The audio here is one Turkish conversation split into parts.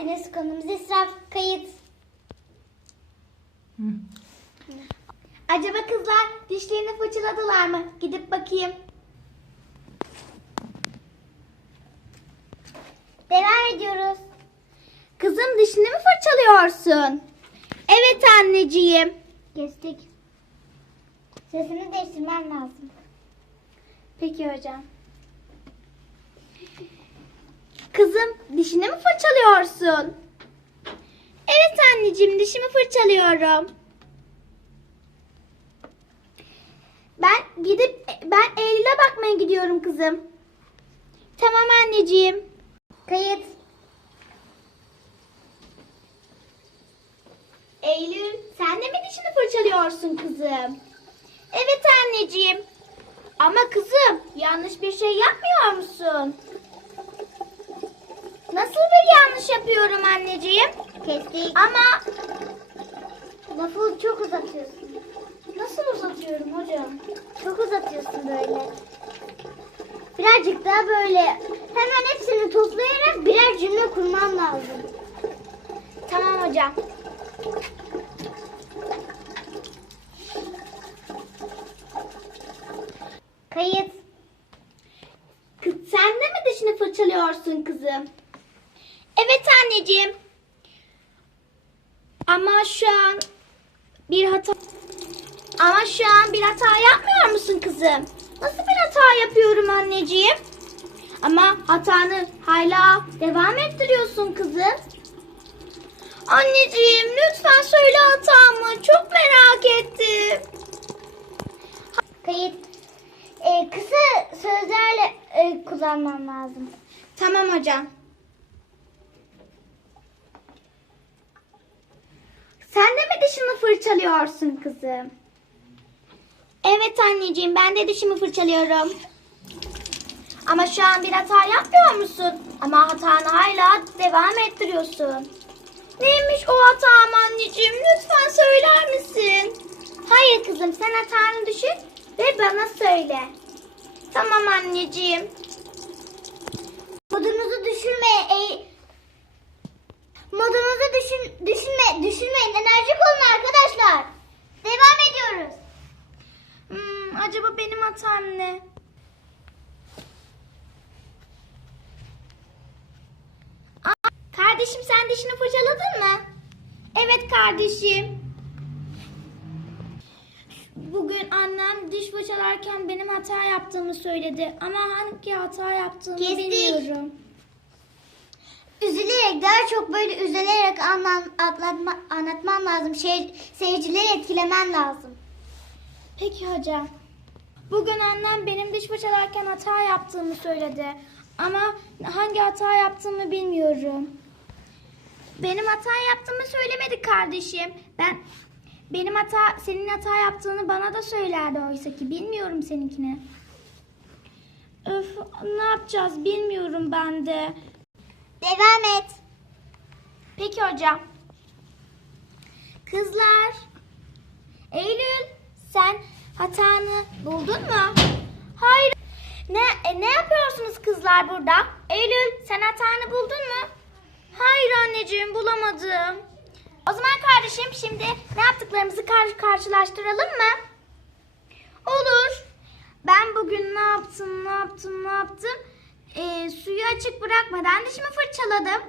geldiniz. Konumuz israf kayıt. Acaba kızlar dişlerini fırçaladılar mı? Gidip bakayım. Devam ediyoruz. Kızım dişini mi fırçalıyorsun? Evet anneciğim. Kestik. Sesini değiştirmen lazım. Peki hocam. Kızım dişini mi fırçalıyorsun? Evet anneciğim dişimi fırçalıyorum. Ben gidip ben Eylül'e bakmaya gidiyorum kızım. Tamam anneciğim. Kayıt. Eylül sen de mi dişini fırçalıyorsun kızım? Evet anneciğim. Ama kızım yanlış bir şey yapmıyor musun? Nasıl bir yanlış yapıyorum anneciğim? Kestik. Ama lafı çok uzatıyorsun. Nasıl uzatıyorum hocam? Çok uzatıyorsun böyle. Birazcık daha böyle hemen hepsini toplayarak birer cümle kurman lazım. Tamam hocam. Kayıt. Kız sen de mi dişini fırçalıyorsun kızım? Evet anneciğim. Ama şu an bir hata ama şu an bir hata yapmıyor musun kızım? Nasıl bir hata yapıyorum anneciğim? Ama hatanı hala devam ettiriyorsun kızım. Anneciğim lütfen söyle hatamı. Çok merak ettim. Kayıt. Ee, kısa sözlerle e, kullanmam lazım. Tamam hocam. Sen de mi dişini fırçalıyorsun kızım? Evet anneciğim ben de dişimi fırçalıyorum. Ama şu an bir hata yapmıyor musun? Ama hatanı hala devam ettiriyorsun. Neymiş o hatam anneciğim? Lütfen söyler misin? Hayır kızım sen hatanı düşün ve bana söyle. Tamam anneciğim. Modunuzu düşürme. Ey... Modunuzu düşün, düşünme, düşünmeyin. Enerjik olun arkadaşlar. Devam ediyoruz. Hmm, acaba benim hatam ne? Aa, kardeşim sen dişini fırçaladın mı? Evet kardeşim. Bugün annem diş fırçalarken benim hata yaptığımı söyledi. Ama hangi hata yaptığımı Kestik. bilmiyorum. Üzülerek daha çok böyle üzülerek anlam, anlatma, anlatman lazım. Şey, seyircileri etkilemen lazım. Peki hocam. Bugün annem benim diş fırçalarken hata yaptığımı söyledi. Ama hangi hata yaptığımı bilmiyorum. Benim hata yaptığımı söylemedi kardeşim. Ben benim hata senin hata yaptığını bana da söylerdi oysa ki bilmiyorum seninkini. Öf ne yapacağız bilmiyorum ben de. Devam et. Peki hocam. Kızlar. Eylül sen hatanı buldun mu? Hayır. Ne e, ne yapıyorsunuz kızlar burada? Eylül sen hatanı buldun mu? Hayır anneciğim bulamadım. O zaman kardeşim şimdi ne yaptıklarımızı kar- karşılaştıralım mı? Olur. Ben bugün ne yaptım, ne yaptım, ne yaptım? Ee, suyu açık bırakmadan dişimi fırçaladım.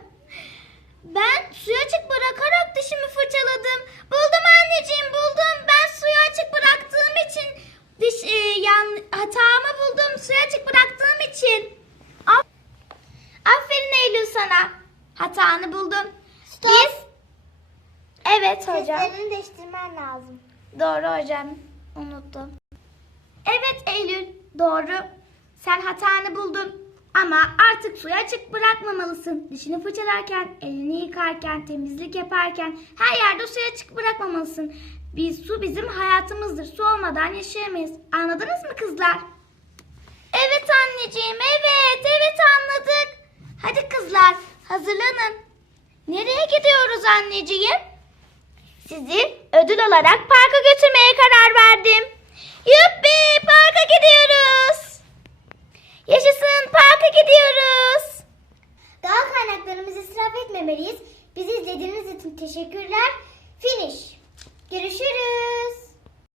Ben suyu açık bırakarak dişimi fırçaladım. Buldum anneciğim buldum. Ben suyu açık bıraktığım için diş e, yan, hatamı buldum. Suyu açık bıraktığım için. Af- Aferin Eylül sana. Hatanı buldum. Stop. Biz Evet hocam. Seslerini değiştirmen lazım. Doğru hocam. Unuttum. Evet Eylül. Doğru. Sen hatanı buldun. Ama artık suyu açık bırakmamalısın. Dişini fırçalarken, elini yıkarken, temizlik yaparken her yerde suyu açık bırakmamalısın. Biz su bizim hayatımızdır. Su olmadan yaşayamayız. Anladınız mı kızlar? Evet anneciğim. Evet. Evet anladık. Hadi kızlar hazırlanın. Nereye gidiyoruz anneciğim? Sizi ödül olarak parka götürmeye karar verdim. Yuppi parka gidiyoruz. Yaşasın parka gidiyoruz. Doğal kaynaklarımızı israf etmemeliyiz. Bizi izlediğiniz için teşekkürler.